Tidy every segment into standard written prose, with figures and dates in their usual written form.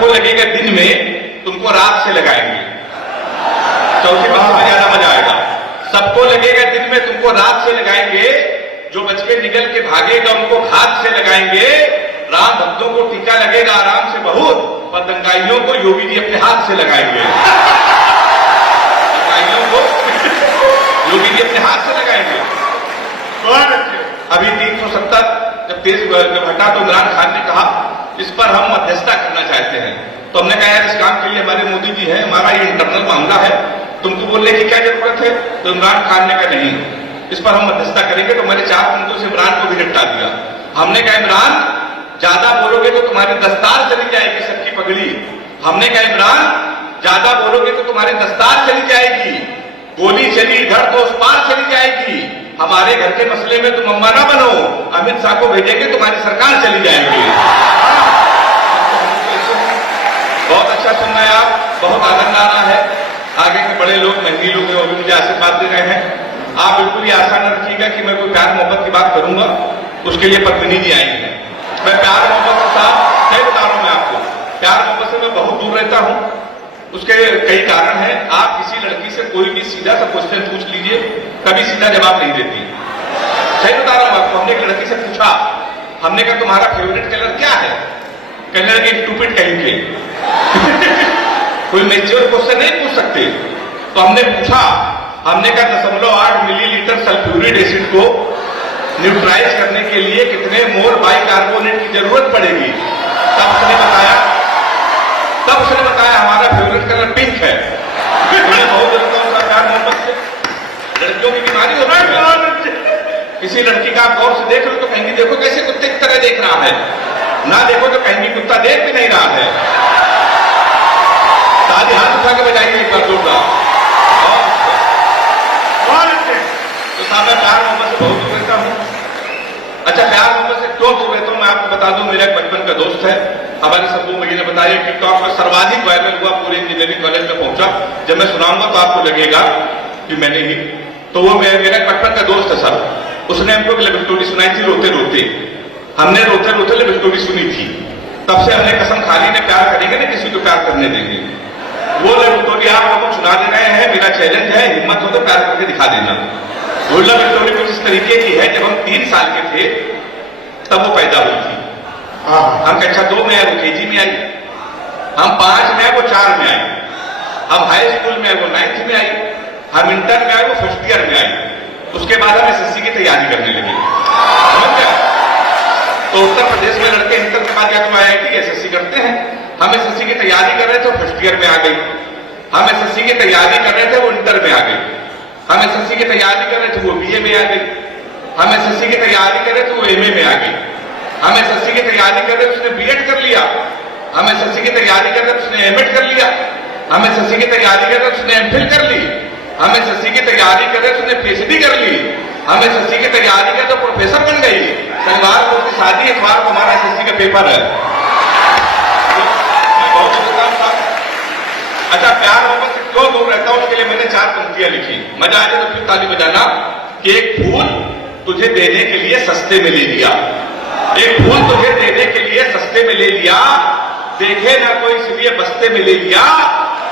सबको लगेगा दिन में, तुमको रात से लगाएंगे। चौथी पंक्ति में ज्यादा मजा आएगा। सबको लगेगा दिन में, तुमको रात से लगाएंगे। जो बच के निकल के भागेगा उनको घात से लगाएंगे। राम भक्तों को टीका लगेगा आराम से बहुत, पर दंगाइयों को योगी जी अपने हाथ से लगाएंगे। दंगाइयों को योगी जी अपने हाथ से लगाएंगे। अभी 370 जब देश जब हटा तो इमरान खान ने कहा इस पर हम मध्यस्थता करना चाहते हैं। तो हमने कहा यार इस काम के लिए हमारे मोदी जी हैं, हमारा ये इंटरनल मामला है, तुमको बोलने की क्या जरूरत है। तो इमरान खान ने कहा नहीं, इस पर हम मध्यस्थता करेंगे। तो मैंने 4 मिनटों से इमरान को भी निपटा दिया। हमने कहा इमरान ज्यादा बोलोगे तो तुम्हारी दस्तार चली जाएगी, सबकी पगड़ी। हमने कहा इमरान ज्यादा बोलोगे तो तुम्हारी दस्तार चली जाएगी, गोली चली इधर तो उस पार चली जाएगी। हमारे घर के मसले में तुम अम्मा ना बनो, अमित शाह को भेजेंगे तुम्हारी सरकार चली जाएगी। बहुत अच्छा सुन रहे हैं आप, बहुत आनंद आ रहा है। आगे के बड़े लोग महंगी लोग हैं वो भी मुझे आशीर्वाद दे रहे हैं। आप बिल्कुल ये आशा न रखिएगा कि मैं कोई प्यार मोहब्बत की बात करूंगा, उसके लिए पद्मिनी जी आई हैं। मैं प्यार मोहब्बत के साथ क्या बता रहा हूं मैं आपको, प्यार मोहब्बत से मैं बहुत दूर रहता हूं। उसके कई कारण हैं। आप किसी लड़की से कोई भी सीधा सा क्वेश्चन पूछ लीजिए, कभी सीधा जवाब नहीं देती। सही बता रहा हूं आपको। हमने एक लड़की से पूछा, हमने कहा तुम्हारा फेवरेट कलर क्या है। कहने लगे स्टूपिड कहीं के कोई मैच्योर क्वेश्चन नहीं पूछ सकते। तो हमने पूछा, हमने कहा 0.8 मिलीलीटर सल्फ्यूरिक एसिड को न्यूट्रलाइज करने के लिए कितने मोल बाइकार्बोनेट की जरूरत पड़ेगी। तब उसने बताया हमारा फेवरेट कलर पिंक है। मैं बहुत डरता हूं प्यार मोहब्बत से, लड़कियों की बीमारी होती है। किसी लड़की का आप गौर से देख लो तो कहेंगी देखो कैसे कुत्ते की तरह देख रहा है, ना देखो तो कहेंगी कुत्ता देख भी नहीं रहा है। ताली हाथ उठा के बजाइए एक बार जोरदार। तो साहब मैं प्यार मोहब्बत से बहुत दूर रहता हूं। अच्छा प्यार मोहब्बत से क्यों दूर रहता हूं मैं आपको बता दूं। मेरा एक बचपन का दोस्त है, हमारे सबको मुझे ने बताया टिकटॉक पर सर्वाधिक वायरल हुआ, पूरे इंजीनियरिंग कॉलेज में पहुंचा। जब मैं सुनाऊंगा तो आपको लगेगा कि मैंने ही, तो वो मेरा बचपन का दोस्त है सर। उसने हमको लव स्टोरी सुनाई थी रोते रोते। हमने रोते रोते लव स्टोरी सुनी थी। तब से हमने कसम खा ली, ने प्यार करेंगे ना किसी को प्यार करने देंगे। वो लव स्टोरी आप लोगों को सुना दे रहे हैं। मेरा चैलेंज है, हिम्मत हो तो प्यार करके दिखा देना। वो लव स्टोरी कुछ इस तरीके की है, जब हम 3 साल के थे तब वो पैदा हुई थी। हम कक्षा 2 में आए, वो केजी में आई। हम 5 में आए, वो 4 में आई। हम हाई स्कूल में आए, वो 9th में आई। हम इंटर में आए, वो 1st ईयर में आई। उसके बाद हम एसएससी की तैयारी करने लगे। समझ गया। तो उत्तर प्रदेश में लड़के इंटर के बाद या तो IIT एसएससी करते हैं। हम एसएससी की तैयारी कर रहे थे, 1st ईयर में आ गई। हम एसएससी की तैयारी कर रहे थे, वो इंटर में आ गई। हम एसएससी की तैयारी कर रहे थे, वो BA में आ गई। हम एसएससी की तैयारी कर रहे थे, वो MA में आ गई। हम एसएससी की तैयारी कर रहे थे, उसने B.Ed कर लिया। हम एसएससी की तैयारी कर रहे थे, उसने M.Ed कर लिया। हम एसएससी की तैयारी कर रहे थे, उसने MPhil कर ली। हम एसएससी की तैयारी कर रहे थे, उसने PhD कर ली। हम एसएससी की तैयारी कर तो प्रोफेसर बन गई। शनिवार को उसकी शादी, इतवार को हमारा एसएससी का पेपर है। मैं बहुत अच्छा प्यार मोहब्बत से क्यों दूर रहता हूं, उसके लिए मैंने 4 पंक्तियां लिखी। मजा आ जाए तो फिर ताली बजाना। कि एक फूल तुझे देने के लिए सस्ते में ले लिया, एक फूल तुझे देने के लिए सस्ते में ले लिया, देखे ना कोई इसलिए बस्ते में ले लिया।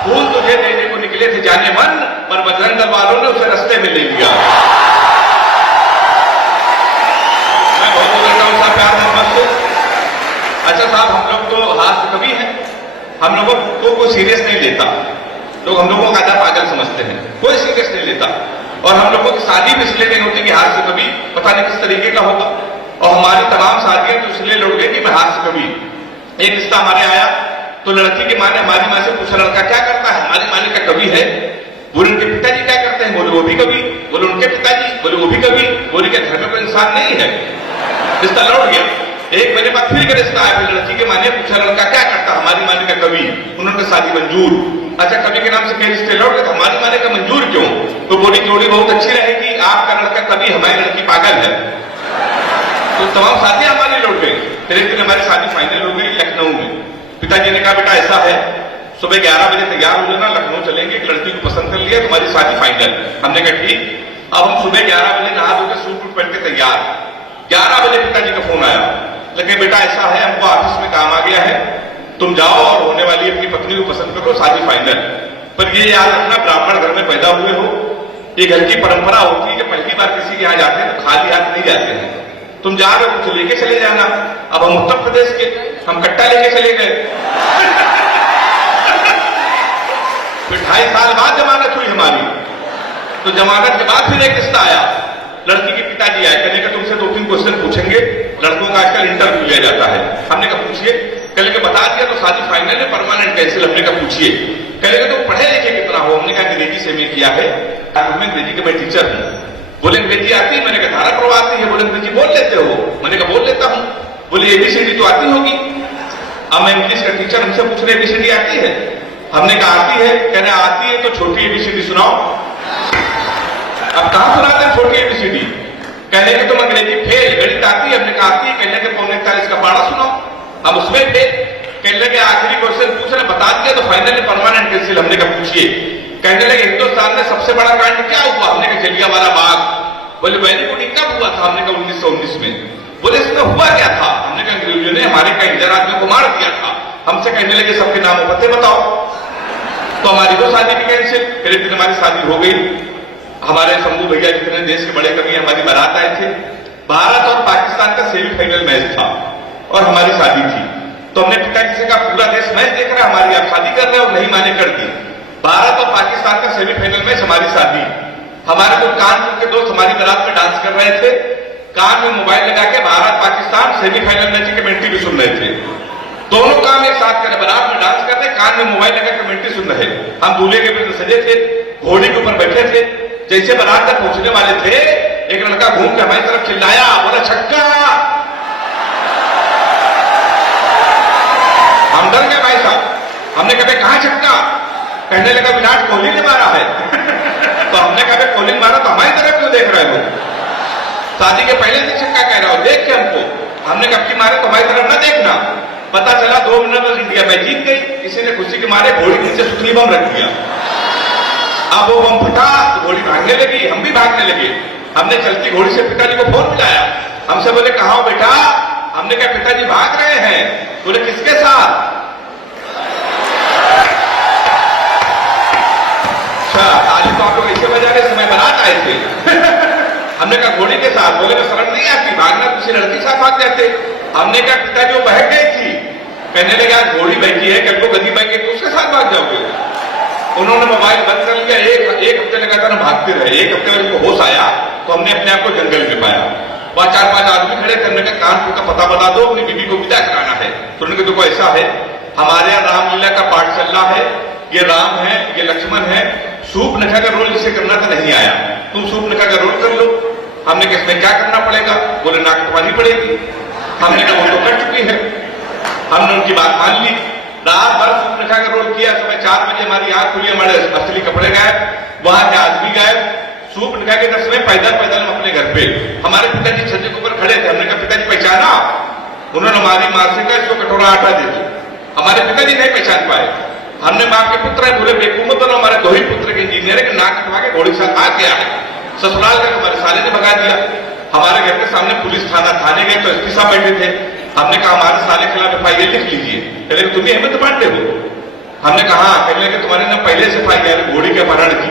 फूल तुझे देने को निकले थे जाने मन, पर बजरंग दल वालों ने उसे रास्ते में ले लिया। मैं बहुत दूर रहता हूं साहब प्यार मोहब्बत से। अच्छा साहब हम लोग तो हास्य कवि हैं, हम लोगों को कोई सीरियस नहीं लेता। लोग हम लोगों का आधा पागल समझते हैं, कोई सीरियस नहीं लेता। और हम लोगों की शादी भी इसलिए नहीं होती कि हास्य कवि पता नहीं किस तरीके का होगा। और हमारी तमाम शादियां तो इसलिए लड़ गई कि मैं हास्य कवि। एक रिश्ता हमारे आया तो लड़की की माँ ने हमारी माँ से पूछा लड़का क्या करता है। हमारी माँ ने कहा कवि है। बोले उनके पिताजी क्या करते हैं। बोले वो भी कवि। बोले उनके पिताजी। बोले वो भी कवि। बोले क्या घर में कोई इंसान नहीं है। रिश्ता लौट गया। 1 महीने बाद फिर रिश्ता आया। फिर लड़की के माँ ने पूछा लड़का क्या करता। हमारी माँ ने कहा कवि। उन्होंने शादी मंजूर। अच्छा कवि के नाम से कई रिश्ते लौट गए तो हमारी माँ ने कहा मंजूर क्यों। तो बोली जोड़ी बहुत अच्छी रहेगी, आपका लड़का कवि, हमारी लड़की पागल है। तो तमाम शादियां हमारी लौट गई। फिर एक दिन हमारी शादी फाइनल हो गई लखनऊ में। पिताजी ने कहा बेटा ऐसा है, सुबह 11 बजे तैयार हो जाना, लखनऊ चलेंगे, एक लड़की को पसंद कर लिया, तुम्हारी शादी फाइनल। हमने कहा ठीक। अब हम सुबह 11 बजे नहा धोकर सूट वूट पहन के तैयार। 11 बजे पिताजी का फोन आया, लेकिन बेटा ऐसा है हमको ऑफिस में काम आ गया है, तुम जाओ और होने पसंद करो, शादी फाइनल। पर ये याद रखना, ब्राह्मण घर में पैदा हुए हो, ये घर की परंपरा होती है कि पहली बार किसी के यहाँ जाते हैं तो खाली हाथ नहीं जाते हैं। तुम जा रहे हो कुछ लेके चले जाना। अब हम उत्तर प्रदेश के, हम कट्टा लेके चले गए। फिर 2.5 साल बाद जमानत हुई हमारी, तो जमानत के बाद फिर एक रिश्ता आया। लड़की के पिताजी आए, कहने का तुमसे 2-3 क्वेश्चन पूछेंगे, लड़कों का आजकल इंटरव्यू लिया जाता है। हमने कहा पूछिए। कहने के बता दिया तो शादी फाइनल है, परमानेंट कैंसिल। हमने कहा पूछिए। कहने का तुम पढ़े लिखे कितना हो? हमने कहा अंग्रेजी से मैं किया है, मैं अंग्रेजी का मैं टीचर हूं। बोले अंग्रेजी आती है? मैंने कहा धारा प्रवाह आती है। बोले अंग्रेजी बोल लेते हो? मैंने कहा बोल लेता हूं। बोले एबीसीडी तो आती होगी? अब मैं इंग्लिश का टीचर, हमसे पूछ रहे एबीसीडी आती है? हमने कहा आती है। कहने आती है तो छोटी एबीसीडी सुनाओ। अब कहां सुनाते हैं छोटी एबीसीडी? कहने के तुम अंग्रेजी फेल, गणित आती है? हमने कहा आती है। कहने के 45 का पाड़ा सुनाओ। हम उसमें फेल। कहने लगे आखिरी क्वेश्चन पूछ रहे, बता दिया तो फाइनली परमानेंट कैंसिल। हमने कहा पूछिए। कहने लगे हिंदुस्तान में सबसे बड़ा कांड क्या हुआ? हमने कहा जलियांवाला बाग। बोले वेरी गुड, कब हुआ था? हमने कहा 1919 में। बोले इसमें हुआ क्या था? हमने कहा अंग्रेजों ने हमारे कई हजार आदमियों को मार दिया था। हमसे कहने लगे सबके नाम और पते बताओ। तो हमारी वो शादी भी कैंसिल। फिर एक दिन हमारी शादी हो गई। हमारे शंभू भैया जितने देश के बड़े कवि हमारी बारात आए थे। भारत और पाकिस्तान का सेमीफाइनल मैच था और हमारी शादी थी। तो हमने पिताजी से कहा पूरा देश मैच देख रहा है हमारी, आप शादी कर रहे हो? नहीं माने कर दी। भारत और पाकिस्तान का सेमीफाइनल मैच, हमारी शादी। हमारे जो कानपुर के दोस्त हमारी बारात में डांस कर रहे थे, कान में मोबाइल लगा के भारत पाकिस्तान सेमीफाइनल मैच की कमेंट्री भी सुन रहे थे। दोनों काम एक साथ कर, बारात में डांस कर रहे, कान में मोबाइल लगा कमेंट्री सुन रहे। हम दूल्हे के विरुद्ध सजे थे, घोड़ी के ऊपर बैठे थे। जैसे बारात तक पहुंचने वाले थे, एक लड़का घूम के हमारी तरफ चिल्लाया, बोला छक्का। हम डर गए भाई साहब। हमने कहा कहां छक्का? कहने लगा विराट कोहली ने मारा है। तो हमने कहा कोहली ने मारा तो हमारी तरफ क्यों देख रहे हो? शादी के पहले से छक्का कह रहा हो, देख के हमको। हमने कब की मारे तो हमारी तरफ न देखना। पता चला 2 मिनट में इंडिया मैच जीत गई। किसी ने खुशी के मारे घोड़ी नीचे सुतली बम रख दिया। अब वो बम फटा तो घोड़ी भागने लगी, हम भी भागने लगे। हमने चलती घोड़ी से पिताजी को फोन मिलाया। हमसे बोले कहां हो बेटा? हमने कहा पिताजी भाग रहे हैं। बोले किसके साथ? ताली तो आप लोग ऐसे बजा रहे समय बारात आए थे। हमने कहा घोड़ी के साथ। बोले मैं शर्म नहीं आती, भागना किसी लड़की के साथ भाग जाते। हमने कहा पिताजी वो बह गई थी। कहने लगे आज घोड़ी बहती है, कल को गदी बह गई तो उसके साथ भाग जाओगे। उन्होंने मोबाइल बंद कर लिया। एक हफ्ते लगातार हम भागते रहे। एक हफ्ते में उनको होश आया तो हमने अपने आप को जंगल में पाया। वहां 4-5 आदमी खड़े थे। हमने कहा कानपुर का पता बता दो, अपनी बीवी को विदा कराना है। तो उन्होंने कहा देखो ऐसा है, हमारे यहाँ रामलीला का पाठ चल रहा है, ये राम है, ये लक्ष्मण है, सूप नखा का रोल जिसे करना था नहीं आया, तुम सूप नखा का रोल कर लो। हमने कहा इसमें क्या करना पड़ेगा? बोले नाक कटवानी पड़ेगी। हमने कहा वो तो कर चुकी है। हमने उनकी बात मान ली। रात भर सूप नखा का रोल किया। सुबह 4 बजे हमारी आंख खुली, हमारे असली कपड़े गायब, वहां के आदमी गायब। सूप नखा के 10 में पैदल हम अपने घर पे। हमारे पिताजी छज्जे के ऊपर खड़े थे। हमने कहा पिताजी पहचाना? उन्होंने हमारी मां से कहा इसको कटोरा आटा दे दो। हमारे पिताजी नहीं पहचान पाए। हमने मां के पुत्र है, बोले बेकुमत और हमारे 2 ही पुत्र के इंजीनियर के नाक कटवा के घोड़ी के साथ आ गया है। ससुराल का हमारे साले ने भगा दिया। हमारे घर के सामने पुलिस थाने गए तो एसपी साहब बैठे थे। हमने कहा हमारे साले के खिलाफ FIR लिख लीजिए। कहने तुम ही हेमंत पांडे हो? हमने कहा कहने लगे तुम्हारे ना पहले से FIR घोड़ी के अपहरण की,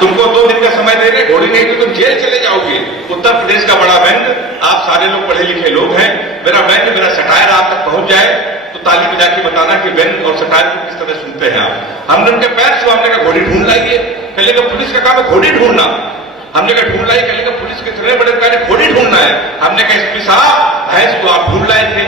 तुमको 2 दिन का समय दे रहे, घोड़ी नहीं तो तुम जेल चले जाओगे। उत्तर प्रदेश का बड़ा व्यंग, आप सारे लोग पढ़े लिखे लोग हैं, मेरा व्यंग मेरा सटायर आप तक पहुंच जाए तो ताली बजा के बताना कि व्यंग और सटायर को किस तरह सुनते हैं आप। हमने उनके पैर छुआ। हमने कहा घोड़ी ढूंढ लाइए। कहने लगे पुलिस का काम है घोड़ी ढूंढना। हमने कहा ढूंढ लाइए। कहने लगे पुलिस के इतने बड़े कार्य घोड़ी ढूंढना है। हमने कहा एसपी साहब भैंस को आप ढूंढ लाए थे।